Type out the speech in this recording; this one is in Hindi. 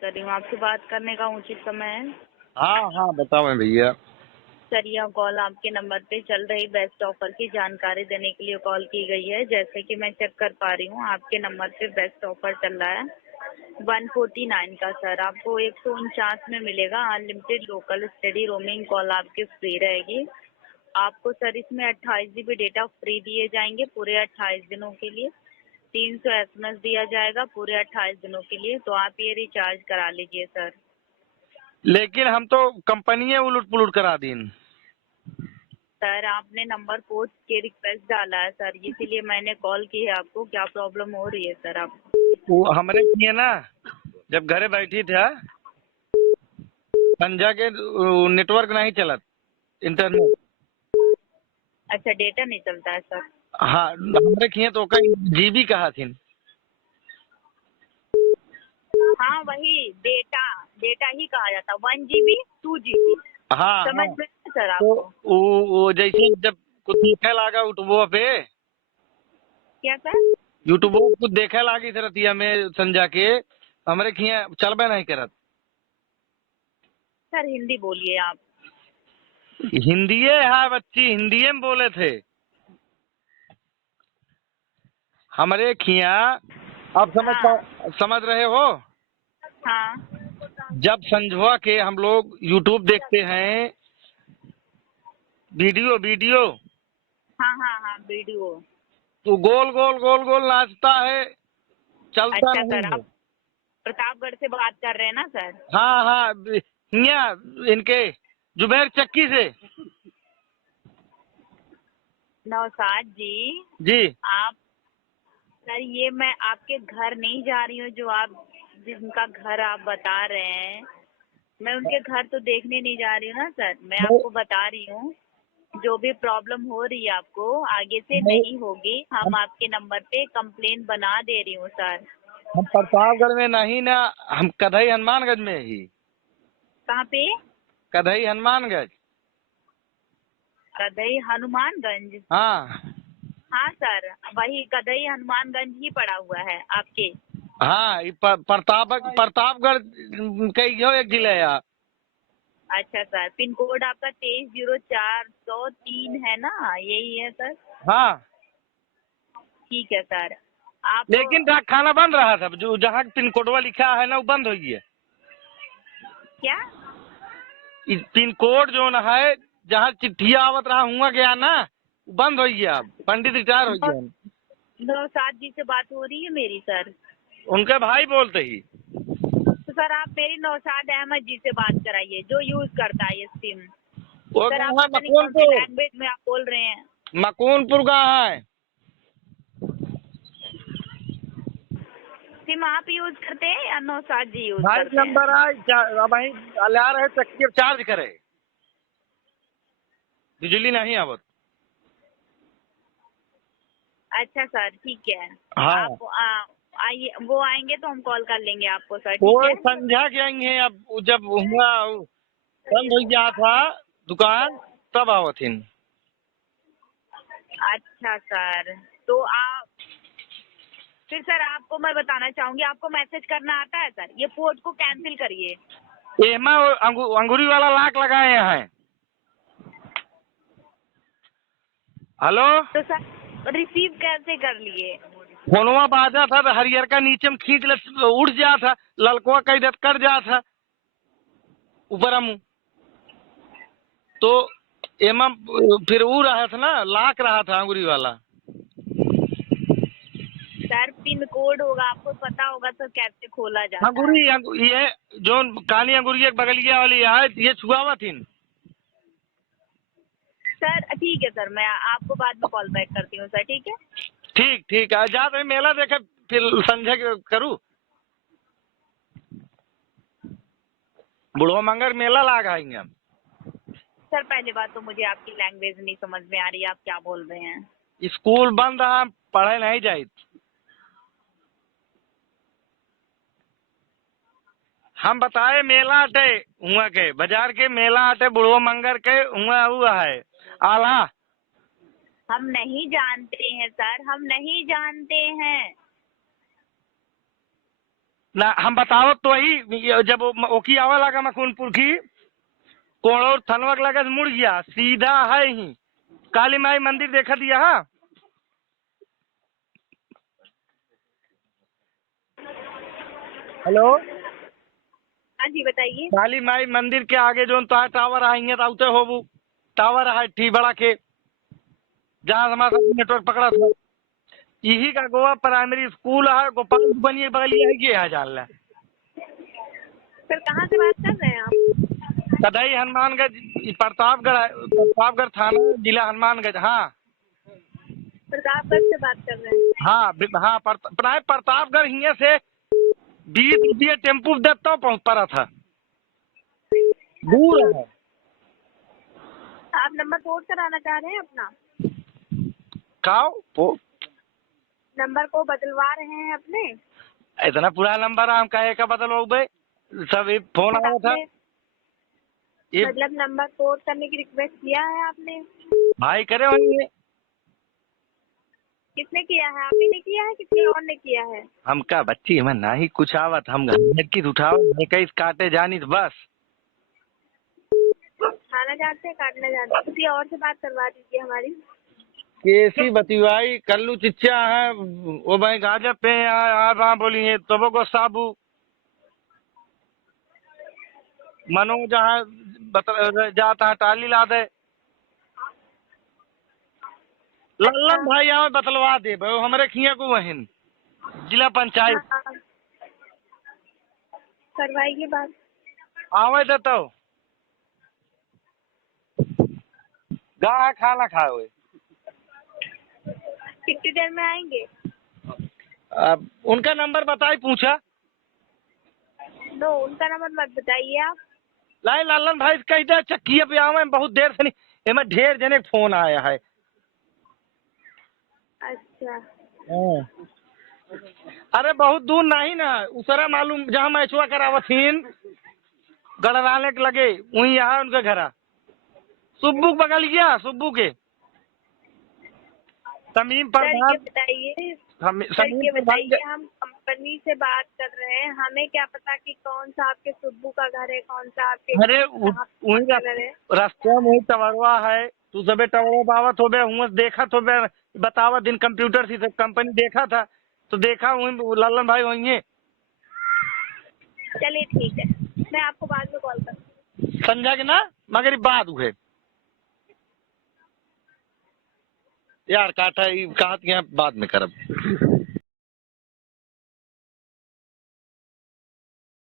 कर रही हूँ। आपसे बात करने का उचित समय है? हाँ हाँ बताओ भैया। सर, यह कॉल आपके नंबर पे चल रही बेस्ट ऑफर की जानकारी देने के लिए कॉल की गई है। जैसे कि मैं चेक कर पा रही हूँ, आपके नंबर पे बेस्ट ऑफर चल रहा है 149 का। सर, आपको 149 में मिलेगा unlimited local study roaming call आपकी फ्री रहेगी। आपको सर इसमें 28 GB डेटा फ्री दिए जाएंगे पूरे 28 दिनों के लिए। 300 SMS दिया जाएगा पूरे 28 दिनों के लिए। तो आप ये रिचार्ज करा लीजिए सर। लेकिन हम तो कंपनी उलट पुलट करा दीन। सर, आपने नंबर पोस्ट के रिक्वेस्ट डाला है सर, इसीलिए मैंने कॉल की है आपको। क्या प्रॉब्लम हो रही है सर आपको? वो हमरे किए ना, जब घरे बैठी था संझा के नेटवर्क नहीं चलत, इंटरनेट। अच्छा, डेटा नहीं चलता है सर? हाँ हमरे किए तो कई जीबी कहा थी। हाँ, वही डेटा डेटा ही कहा जाता, 1 GB 2 GB। हाँ समझ हाँ। में सर तो आपको? वो जैसे जब कुछ देखे लागा यूट्यूबो पे, क्या सर? यूट्यूबो पे कुछ देखे लागी थी रतिया में संझा के, हमरे किए चलबे नहीं करत। सर, हिंदी बोलिए आप। हिंदीए है बच्ची, हिंदीए में बोले थे हमरे खिया। अब हाँ समझ रहे हो? हाँ जब संझवा के हम लोग यूट्यूब देखते हैं, वीडियो वीडियो, हाँ हाँ हाँ, वीडियो। तो गोल गोल गोल गोल नाचता है, चलता अच्छा नहीं सर, है। आप प्रतापगढ़ से बात कर रहे हैं ना सर? हाँ हाँ हिया इनके जुबैर चक्की से। नौशाद जी, जी। आप सर, ये मैं आपके घर नहीं जा रही हूँ। जो आप जिनका घर आप बता रहे हैं, मैं उनके घर तो देखने नहीं जा रही हूँ ना सर। मैं नहीं आपको बता रही हूँ, जो भी प्रॉब्लम हो रही है आपको आगे से नहीं, नहीं होगी। हम हम आपके नंबर पे कंप्लेन बना दे रही हूँ सर। हम प्रतापगढ़ में नहीं ना, हम कधई हनुमानगंज में ही। कहाँ पे? कधई हनुमानगंज। कदई हनुमानगंज? हाँ हाँ सर, वही कदई हनुमानगंज ही पड़ा हुआ है आपके। हाँ, प्रतापगढ़ कई हो एक जिले या। अच्छा सर, पिन कोड आपका 230403 है ना? यही है सर? हाँ, ठीक है सर। आप लेकिन जहाँ खाना बन रहा था, जो जहाँ पिन कोडवा लिखा है ना, वो बंद हो गया। क्या? पिन कोड जो न है, जहाँ चिट्ठिया आवत रहा हुआ गया ना, वो बंद हो गया। पंडित रिटायर हो नौ गया। नौशाद जी से बात हो रही है मेरी सर? उनके भाई बोलते ही। तो सर, आप मेरी नौशाद अहमद जी से बात कराइए, जो यूज करता है ये सिम। वो सर, आप कहाँ है? पता नहीं कौन सी मकूनपुर। लैंग्वेज में आप बोल रहे हैं। मकूनपुर कहाँ है? सिम आप यूज करते हैं या नौशाद जी यूज भाई करते हैं? नंबर है, अब वही ला रहे चक्की, अब चार्ज करे, बिजली नहीं आवत। अच्छा सर, ठीक है। हाँ, आप आइए, वो आएंगे तो हम कॉल कर लेंगे आपको सर, ठीक वो है? संध्या के आएंगे। अब वो जब हुआ बंद हो गया था दुकान, तब आवथिन। अच्छा सर, तो आप फिर सर, आपको मैं बताना चाहूंगी, आपको मैसेज करना आता है सर? ये पोर्ट को कैंसिल करिए। एमा अंगूरी वाला लाक लगाए हैं। हेलो, तो सर, रिसीव कैसे कर लिए? फोनवा बाजा था तो हरियर का नीचे में खींच ले, उड़ जा था। ललकवा कई देर कर जा था ऊपर हम। तो एमा फिर वो रहा था ना, लाक रहा था अंगूरी वाला। सर, पिन कोड होगा, आपको पता होगा तो कैसे खोला जाता है? ये जो काली अंगूरी एक बगलिया वाली है, ये छुआवा थी। सर ठीक है सर, मैं आपको बाद में कॉल बैक करती हूँ सर, ठीक है? ठीक ठीक है, जा रहे मेला देखे, फिर संध्या के करूँ। बुढ़वा मंगर मेला लगाएंगे हम। सर, पहली बात तो मुझे आपकी लैंग्वेज नहीं समझ में आ रही है, आप क्या बोल रहे हैं? स्कूल बंद रहा, पढ़े नहीं जाए। हम बताए मेला अटे हुआ के, बाजार के मेला अटे बुढ़वा मंगर के हुआ है आला। हम नहीं जानते हैं सर, हम नहीं जानते हैं। ना हम बताओ तो वही जब ओकी आवा लगा मखूनपुर की कोड़ोर थनवक लगे से मुड़ गया सीधा है ही काली माई मंदिर देखा दिया। हाँ हेलो हाँ जी बताइए। काली माई मंदिर के आगे जो तो टावर आएंगे तो होबू टावर है ठी बड़ा के जहाँ हमारा नेटवर्क पकड़ा था यही का गोवा प्राइमरी स्कूल है गोपाल बनिए बगलिए है ये है जान ले सर कहाँ से बात कर रहे हैं आप? सदाई हनुमानगंज प्रतापगढ़ थाना जिला हनुमानगंज। हाँ प्रतापगढ़ से बात कर रहे हैं। हाँ हाँ प्राय प्रतापगढ़ हिये से 20 रुपये टेम्पू देता हूँ पहुँच पड़ा था दूर है। आप नंबर पोर्ट कराना चाह रहे हैं अपना? खाओ नंबर को बदलवा रहे हैं अपने? इतना पुराना नंबर हम कहे का बदलवाऊ बे सब ये फोन आया था ये मतलब नंबर पोर्ट करने की रिक्वेस्ट किया है आपने? भाई करे होंगे किसने किया है? आप ही ने किया है किसी और ने किया है? हम का बच्ची हमें ना ही कुछ आवत हम घर की उठाओ कहीं काटे जानी तो बस खाना जानते हैं काटना जानते हैं? किसी और से बात करवा दीजिए हमारी। केसी बतिवाई कल्लू चिच्चा है वो भाई गाजर पे आ बोली है तो को साबू मनो जहाँ जाता है टाली ला दे लल्लन भाई यहाँ बतलवा दे भाई हमारे खिया को वहीन जिला पंचायत हाँ, करवाइए बात। आवे देता हो गा खाना खाओ कितनी देर में आएंगे? अब उनका नंबर बताई पूछा नो उनका नंबर मत बताइए आप। लाई लालन भाई कही दे चक्की पे आवे बहुत देर से नहीं इनमें ढेर जने फोन आया है। अच्छा अरे बहुत दूर नहीं ना उसरा मालूम जहाँ मैचवा करावथीन गड़राने के लगे वहीं यहाँ उनका घर सुब्बू के बगल गया सुब्बू के तमीम प्रधान बताइए समीम बताइए हम कंपनी से बात कर रहे हैं हमें क्या पता कि कौन सा आपके सुब्बू का घर है कौन सा आपके अरे वही रास्ते में वही टवरवा है तू सबे टवरवा बावत हो बे हुआ देखा तो बे बतावा दिन कंप्यूटर थी सब कंपनी देखा था तो देखा वही लल्लन भाई वही है। चलिए ठीक है मैं आपको बाद में कॉल करूँ समझा के ना मगर बात हुए यार काटा बात में करब।